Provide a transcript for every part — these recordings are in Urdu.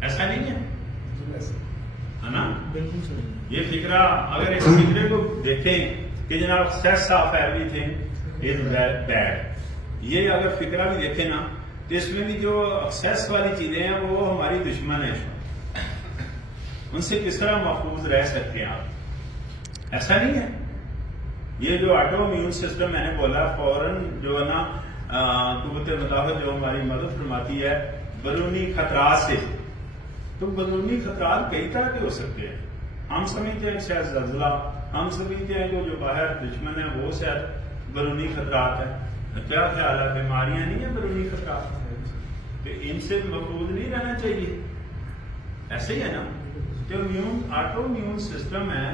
ایسا نہیں ہے نا؟ بالکل صحیح. یہ فکرہ اگر اس فکرے کو دیکھیں کہ جناب excess of everything is bad, یہ اگر فکرہ بھی دیکھیں نا تو اس میں بھی جو سیکس والی چیزیں ہیں وہ ہماری دشمن ہیں، ان سے کس طرح محفوظ رہ سکتے ہیں آپ؟ ایسا نہیں ہے. یہ جو آٹو امیون سسٹم میں نے بولا فوراً جو ہے نا قوت مدافعت جو ہماری مدد فرماتی ہے بیرونی خطرات سے، تو بیرونی خطرات کئی طرح کے ہو سکتے ہیں. ہم سمجھتے ہیں شاید زلزلہ، ہم سمجھتے ہیں کہ جو باہر دشمن ہے وہ شاید بیرونی خطرات ہے. کیا خیال ہے بیماریاں نہیں ہیں بیرونی خطرات؟ تو ان سے محفوظ نہیں رہنا چاہیے. ایسے ہی ہے نا، جو آٹو امیون سسٹم ہے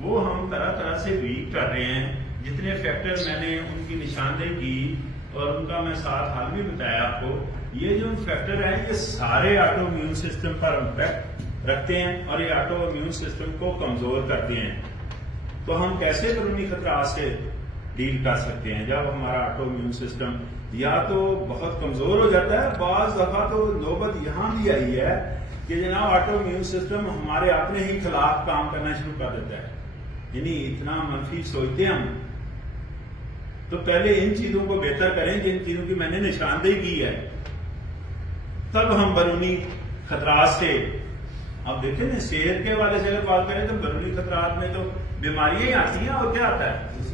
وہ ہم طرح طرح سے ویک کر رہے ہیں. جتنے فیکٹر میں نے ان کی نشاندہی کی اور ان کا میں ساتھ حل بھی بتایا آپ کو، یہ جو فیکٹر ہیں یہ سارے آٹو امیون سسٹم پر امپیکٹ رکھتے ہیں اور یہ آٹو امیون سسٹم کو کمزور کرتے ہیں. تو ہم کیسے بیرونی خطرات سے ڈیل کر سکتے ہیں جب ہمارا آٹو امیون سسٹم یا تو بہت کمزور ہو جاتا ہے؟ بعض دفعہ تو نوبت یہاں بھی آئی ہے کہ جناب آٹو امیون سسٹم ہمارے اپنے ہی خلاف کام کرنا شروع کر دیتا ہے، یعنی اتنا منفی سوچتے ہیں ہم. تو پہلے ان چیزوں کو بہتر کریں جن چیزوں کی میں نے نشاندہی کی ہے، تب ہم بیرونی خطرات سے. اب دیکھیں نا صحت کے حوالے سے اگر بات کریں تو بیرونی خطرات میں تو بیماریاں ہی آتی ہیں اور کیا آتا ہے.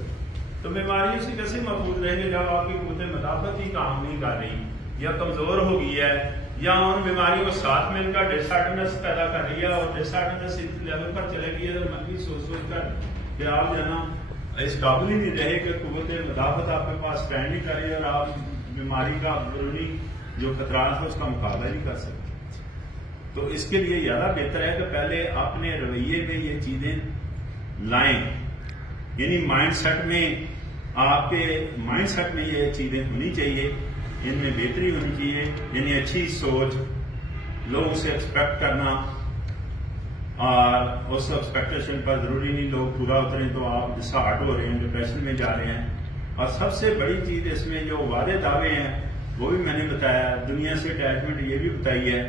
تو بیماریوں سے کیسے محفوظ رہیں گے جب آپ کی قوت مدافعت ہی کام نہیں کر رہی یا کمزور ہو گئی ہے یا ان بیماریوں کو ساتھ مل کر ڈس آرڈنس پیدا کر رہی ہے اور ڈس آرڈنس اس لیول پر چلے گئی ہے تو منفی سوچ کر کہ آپ جو ہے نا اس قابل ہی نہیں رہے کہ قوت مدافعت آپ کے پاس اسٹینڈ نہیں کر رہی ہے اور آپ بیماری کا بیرونی جو خطرات ہے اس کا مقابلہ نہیں کر سکتے. تو اس کے لیے زیادہ بہتر ہے کہ پہلے اپنے رویے میں یہ چیزیں لائیں، یعنی مائنڈ سیٹ میں آپ کے مائنڈ سیٹ میں یہ چیزیں ہونی چاہیے، ان میں بہتری ہونی چاہیے. یعنی اچھی سوچ، لوگوں سے ایکسپیکٹ کرنا اور اس ایکسپیکٹیشن پر ضروری نہیں لوگ پورا اتریں تو آپ ڈسہارٹ ہو رہے ہیں، ڈپریشن میں جا رہے ہیں. اور سب سے بڑی چیز اس میں جو وعدے دعوے ہیں وہ بھی میں نے بتایا، دنیا سے اٹیچمنٹ یہ بھی بتائی ہے،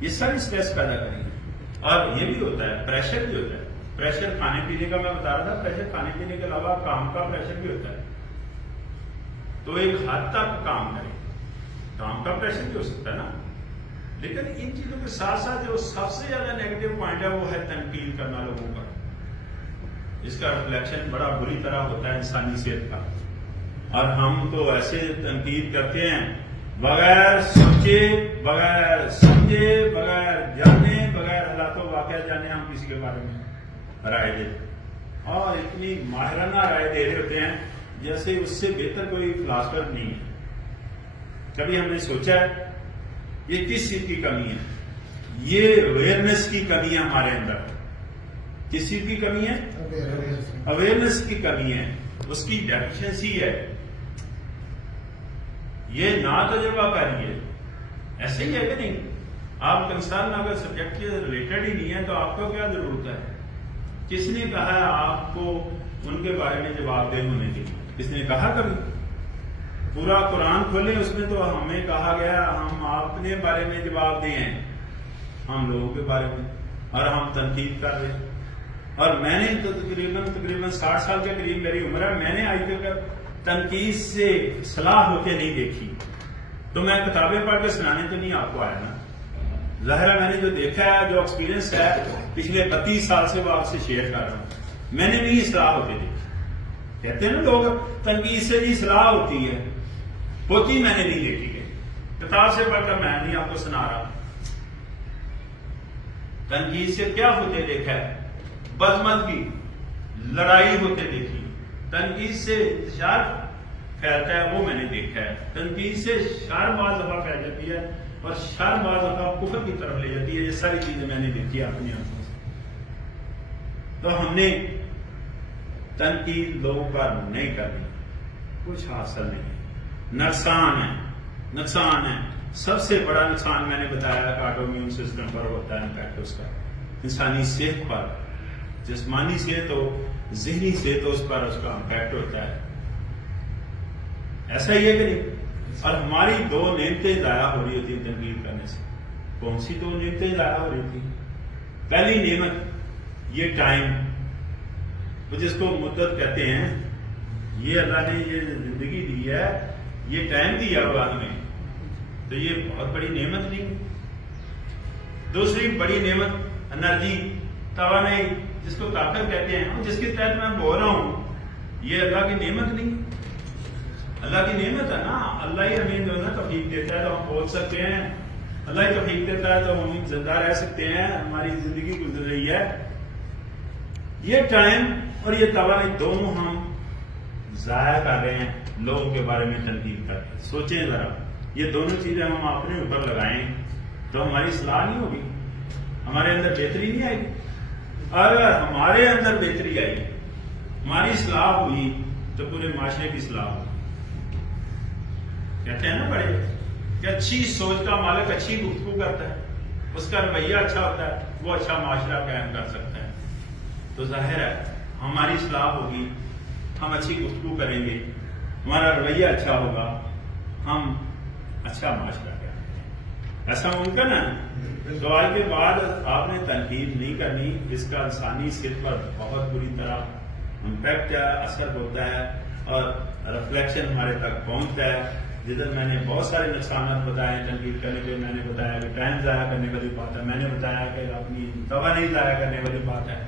یہ سب اسٹریس پیدا کریں گے. اور یہ بھی ہوتا ہے پریشر بھی ہوتا ہے. پریشر کھانے پینے کا میں بتا رہا تھا، پریشر کھانے پینے کے علاوہ کام کا پریشر بھی ہوتا ہے. تو ایک حد تک کام کریں، کام کا پریشر بھی ہو سکتا ہے نا. لیکن ان چیزوں کے ساتھ ساتھ جو سب سے زیادہ نیگیٹو پوائنٹ ہے وہ ہے تنقید کرنا لوگوں کا. اس کا ریفلیکشن بڑا بری طرح ہوتا ہے انسانی صحت کا. اور ہم تو ایسے تنقید کرتے ہیں بغیر سوچے، بغیر سمجھے، بغیر جانے، بغیر حالات و واقعہ جانے ہم کسی کے بارے میں رائے دیتے اور اتنی ماہرانہ رائے دے رہے ہوتے ہیں جیسے اس سے بہتر کوئی فلاسفر نہیں ہے. کبھی ہم نے سوچا ہے یہ کس چیز کی کمی ہے؟ یہ اویئرنیس کی کمی ہے ہمارے اندر. کس چیز کی کمی ہے؟ اویئرنیس کی کمی ہے، اس کی ڈیفیشنسی ہے. یہ نہ تجربہ کاری ہے. ایسے ہی ہے کہ نہیں؟ آپ کنسرن اگر سبجیکٹ سے ریلیٹڈ ہی نہیں ہے تو آپ کو کیا ضرورت ہے؟ کس نے کہا ہے آپ کو ان کے بارے میں جواب دہ ہونے کی؟ کس نے کہا کبھی؟ پورا قرآن کھولیں، اس میں تو ہمیں کہا گیا ہم اپنے بارے میں جواب دیں ہیں، ہم لوگوں کے بارے میں، اور ہم تنقید کر رہے ہیں. اور میں نے تو تقریباً 60 سال کے قریب میری عمر ہے، میں نے آج تک تنقید سے صلاح ہوتے نہیں دیکھی. تو میں کتابیں پڑھ کے سنانے تو نہیں آپ کو آیا نا. ظاہر ہے میں نے جو دیکھا ہے، جو ایکسپیرینس ہے پچھلے 32 سال سے وہ آپ سے شیئر کر رہا ہوں. میں نے نہیں صلاح ہوتے دیکھی. کہتے ہیں نا لوگ تنقید سے جی صلاح ہوتی ہے، ہوتی میں نے نہیں دیکھی گئی. کتاب سے پڑھ کر میں نہیں آپ کو سنا رہا. تنقید سے کیا ہوتے دیکھا ہے؟ بدمزگی، لڑائی ہوتے دیکھی. تنقید سے انتشار پھیلتا ہے وہ میں نے دیکھا ہے. تنقید سے شر بعض دفعہ پھیل جاتی ہے اور شر بعض دفعہ کفر کی طرف لے جاتی ہے. یہ ساری چیزیں میں نے دیکھی اپنی آنکھوں سے. تو ہم نے تنقید لوگوں پر نہیں کرنی، کچھ حاصل نہیں. نقصان ہے، نقصان ہے. سب سے بڑا نقصان میں نے بتایا کہ آٹو امیون سسٹم پر ہوتا ہے امپیکٹ اس کا انسانی صحت پر، جسمانی صحت ہو، ذہنی صحت ہو، اس پر اس کا امپیکٹ ہوتا ہے. ایسا ہی ہے کہ نہیں؟ اور ہماری 2 نعمتیں ضائع ہو رہی ہوتی ہیں تنقید کرنے سے. کون سی دو نعمتیں ضائع ہو رہی تھی؟ پہلی نعمت یہ ٹائم، وہ جس کو مدت کہتے ہیں، یہ اللہ نے یہ زندگی دی ہے، یہ ٹائم دیا بعد میں، تو یہ بہت بڑی نعمت نہیں۔ دوسری بڑی نعمت انرجی، توانائی، جس کو طاقت کہتے ہیں، جس کے تحت میں بول رہا ہوں، یہ اللہ کی نعمت نہیں، اللہ کی نعمت ہے نا۔ اللہ ہی ہمیں جو ہے نا توفیق دیتا ہے تو ہم بول سکتے ہیں، اللہ ہی توفیق دیتا ہے تو ہم زندہ رہ سکتے ہیں، ہماری زندگی گزر رہی ہے۔ یہ ٹائم اور یہ توانائی دونوں ہم ضائع کر رہے ہیں لوگوں کے بارے میں تنقید کر کے۔ سوچیں ذرا، یہ دونوں چیزیں ہم اپنے اوپر لگائیں تو ہماری اصلاح نہیں ہوگی، ہمارے اندر بہتری نہیں آئے گی۔ اگر ہمارے اندر بہتری آئی، ہماری اصلاح ہوئی، تو پورے معاشرے کی اصلاح ہوگی۔ کہتے ہیں نا بڑے کہ اچھی سوچ کا مالک اچھی گفتگو کرتا ہے، اس کا رویہ اچھا ہوتا ہے، وہ اچھا معاشرہ قائم کر سکتا ہے۔ تو ظاہر ہے ہماری اصلاح ہوگی، ہم اچھی گفتگو کریں گے، ہمارا رویہ اچھا ہوگا، ہم اچھا معاشرہ قائم کریں گے۔ ایسا ممکن ہے؟ سوال کے بعد آپ نے تنقید نہیں کرنی، اس کا انسانی صحت پر بہت بری طرح امپیکٹ ہے، اثر ہوتا ہے اور ریفلیکشن ہمارے تک پہنچتا ہے۔ جدھر میں نے بہت سارے نقصانات بتائے تنقید کرنے کے، میں نے بتایا کہ ٹائم ضائع کرنے والی بات ہے، میں نے بتایا کہ اپنی توانائی ضائع کرنے والی بات ہے،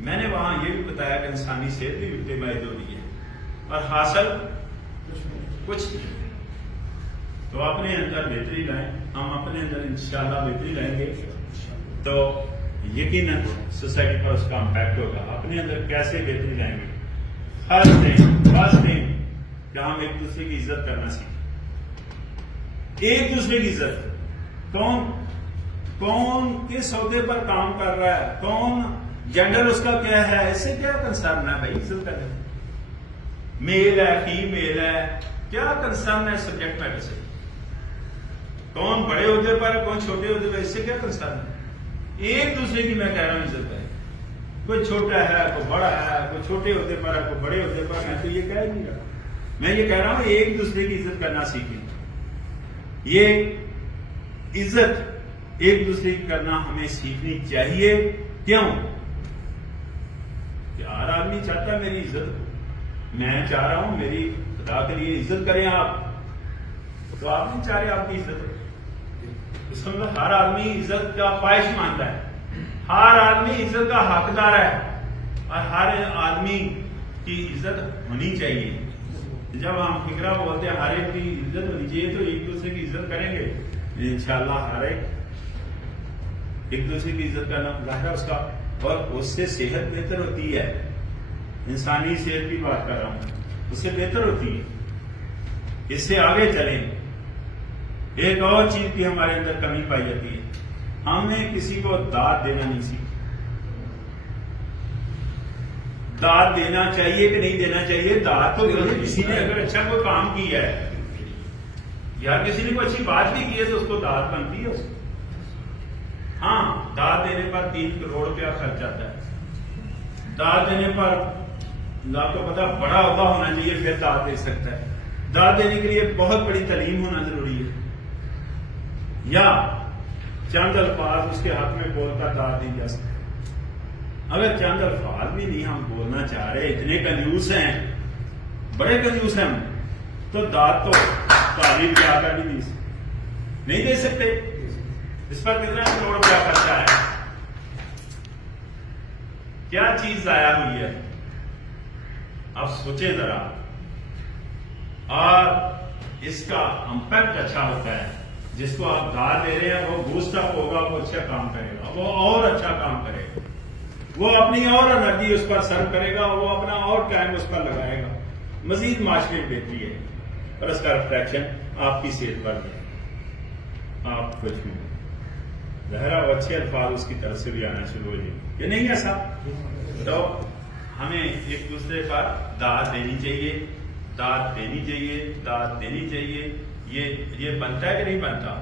میں نے وہاں یہ بھی بتایا کہ انسانی صحت بھی اعتماد ہو رہی ہے اور حاصل کچھ نہیں۔ تو اپنے اندر بہتری لائیں، ہم اپنے اندر انشاءاللہ بہتری لائیں گے تو یقیناً سوسائٹی پر اس کا امپیکٹ ہوگا۔ اپنے اندر کیسے بہتری لائیں گے؟ فرسٹ تھنگ کہ ہم ایک دوسرے کی عزت کرنا سیکھیں۔ ایک دوسرے کی عزت، کون کس عہدے پر کام کر رہا ہے، کون جینڈر اس کا کیا ہے، اس سے کیا کنسرن ہے بھائی، عزت کرنے، میل ہے فیمیل ہے، کیا کنسرن ہے سبجیکٹ میٹر سے، کون بڑے عہدے پر کون چھوٹے عہدے پر، اس سے کیا کنسرن ہے۔ ایک دوسرے کی میں کہہ رہا ہوں عزت ہے، کوئی چھوٹا ہے کوئی بڑا ہے، کوئی چھوٹے عہدے پر ہے کوئی بڑے عہدے پر، میں تو یہ کہہ نہیں رہا، میں یہ کہہ رہا ہوں ایک دوسرے کی عزت کرنا سیکھیں۔ یہ عزت ایک دوسرے کی کرنا ہمیں سیکھنی چاہیے۔ کیوں؟ کہ ہر آدمی چاہتا ہے میری عزت ہو، میں چاہ رہا ہوں میری خدا کے لیے عزت کریں آپ، تو آپ نہیں چاہ رہے آپ کی عزت ہو، اس کا مطلب ہر آدمی عزت کا خواہش مانتا ہے، ہر آدمی عزت کا حقدار ہے اور ہر آدمی کی عزت ہونی چاہیے۔ جب ہم فکرہ بولتے ہیں ہر ایک کی عزت ہونی چاہیے تو ایک دوسرے کی عزت کریں گے انشاءاللہ، ہر ایک دوسرے کی عزت کرنا ظاہر اس کا، اور اس سے صحت بہتر ہوتی ہے، انسانی صحت کی بات کر رہا ہوں، اس سے بہتر ہوتی ہے، اس سے آگے چلیں۔ ایک اور چیز کی ہمارے اندر کمی پائی جاتی ہے، ہم نے کسی کو داد دینا نہیں سیکھا۔ داد دینا چاہیے کہ نہیں دینا چاہیے؟ داد تو کسی نے اگر اچھا کوئی کام کیا ہے یا کسی نے کوئی اچھی بات بھی کی ہے تو اس کو داد بنتی ہے۔ ہاں، داد دینے پر 3 کروڑ روپیہ خرچ آتا ہے، داد دینے پر آپ کو پتا بڑا عہدہ ہونا چاہیے پھر داد دے سکتا ہے، داد دینے کے لیے بہت بڑی تعلیم ہونا ضروری ہے، یا چند الفاظ اس کے حق میں بول کر داد دی جا سکتی۔ اگر چند الفاظ بھی نہیں ہم بولنا چاہ رہے، اتنے کنجوس ہیں، بڑے کنجوس ہیں ہم، تو داد تو تعلیم کیا کر بھی نہیں دے سکتے۔ اس پر کتنا کروڑ روپیہ خرچہ ہے، کیا چیز ضائع ہوئی ہے، آپ سوچیں ذرا۔ اور اس کا امپیکٹ اچھا ہوتا ہے، جس کو آپ داد دے رہے ہیں وہ بوسٹ اپ ہوگا، وہ اچھا کام کرے گا، وہ اور اچھا کام کرے گا، وہ اپنی اور انرجی اس پر سرو کرے گا، وہ اپنا اور ٹائم اس پر لگائے گا، مزید معاشرے میں بہتری ہے، اور اس کا ریفلیکشن آپ کی صحت پر ہے، آپ کچھ بھی ظاہرا وہ اچھے الفاظ اس کی طرف سے بھی آنا شروع ہو جائے، یہ نہیں ایسا؟ تو ہمیں ایک دوسرے پر داد دینی چاہیے، داد دینی چاہیے، داد دینی چاہیے۔ یہ بنتا ہے کہ نہیں بنتا؟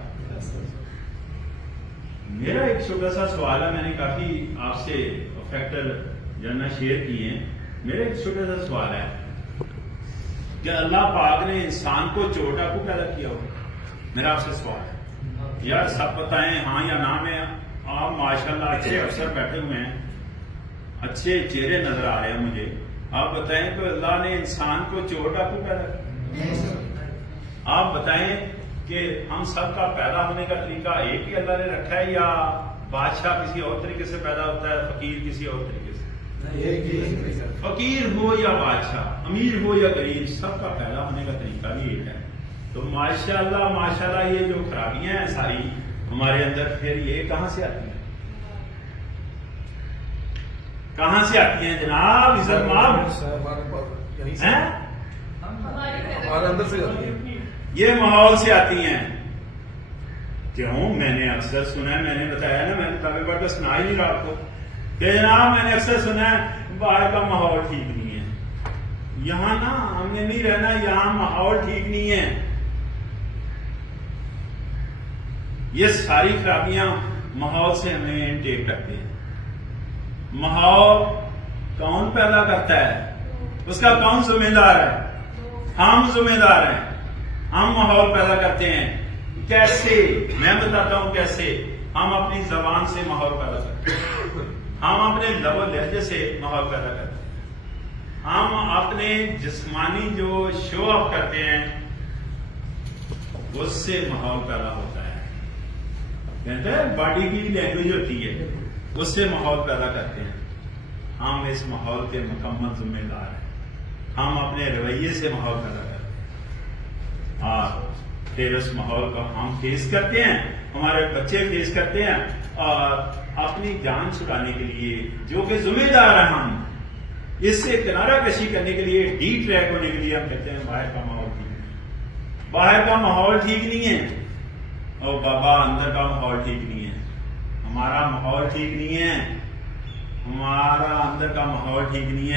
میرا ایک چھوٹا سا سوال ہے، میں نے کافی آپ سے فیکٹر جاننا شیئر کیے ہیں، میرا ایک چھوٹا سا سوال ہے کہ اللہ پاک نے انسان کو چوٹا کو پیدا کیا ہو؟ میرا آپ سے سوال ہے، یار سب بتائیں ہاں یا نہ میں. آپ ماشاءاللہ اچھے افسر بیٹھے ہوئے ہیں, اچھے چہرے نظر آ رہے ہیں مجھے. آپ بتائیں کہ اللہ نے انسان کو چور ڈاکو پیدا کیا؟ آپ بتائیں کہ ہم سب کا پیدا ہونے کا طریقہ ایک ہی اللہ نے رکھا ہے, یا بادشاہ کسی اور طریقے سے پیدا ہوتا ہے, فقیر کسی اور طریقے سے؟ فقیر ہو یا بادشاہ, امیر ہو یا غریب, سب کا پیدا ہونے کا طریقہ بھی ایک ہے. تو ماشاءاللہ ماشاءاللہ یہ جو خرابیاں ہیں ساری ہمارے اندر, پھر یہ کہاں سے آتی ہیں؟ کہاں سے آتی ہیں جناب؟ عزت یہ ماحول سے آتی ہیں. کیوں؟ میں نے اکثر سنا ہے, میں نے بتایا نا, میں نے کتابیں پڑھ کے سنا ہی نہیں رہا آپ کو کہ جناب میں نے اکثر سنا ہے باہر کا ماحول ٹھیک نہیں ہے, یہاں نا ہم نے نہیں رہنا, یہاں ماحول ٹھیک نہیں ہے. یہ ساری خرابیاں ماحول سے ہمیں انٹیک کرتے ہیں. ماحول کون پیدا کرتا ہے؟ اس کا کون ذمہ دار ہے؟ ہم ذمہ دار ہیں. ہم ماحول پیدا کرتے ہیں. کیسے؟ میں بتاتا ہوں کیسے. ہم اپنی زبان سے ماحول پیدا کرتے ہیں, ہم اپنے لب و لہجے سے ماحول پیدا کرتے ہیں, ہم اپنے جسمانی جو شو اپ کرتے ہیں اس سے ماحول پیدا ہوتا ہے. کہتے ہیں باڈی کی لینگویج ہوتی ہے, اس سے ماحول پیدا کرتے ہیں. ہم اس ماحول کے مکمل ذمہ دار ہیں. ہم اپنے رویے سے ماحول پیدا کرتے ہیں, اور پھر اس ماحول کو ہم فیس کرتے ہیں, ہمارے بچے فیس کرتے ہیں, اور اپنی جان چھڑانے کے لیے جو کہ ذمہ دار ہیں ہم, اس سے کنارہ کشی کرنے کے لیے, ڈی ٹریک ہونے کے لیے ہم کہتے ہیں باہر کا ماحول ٹھیک نہیں ہے, باہر کا ماحول ٹھیک نہیں ہے. اور بابا اندر کا ماحول ٹھیک نہیں ہے, ہمارا ماحول ٹھیک نہیں ہے, ہمارا اندر کا ماحول ٹھیک نہیں ہے.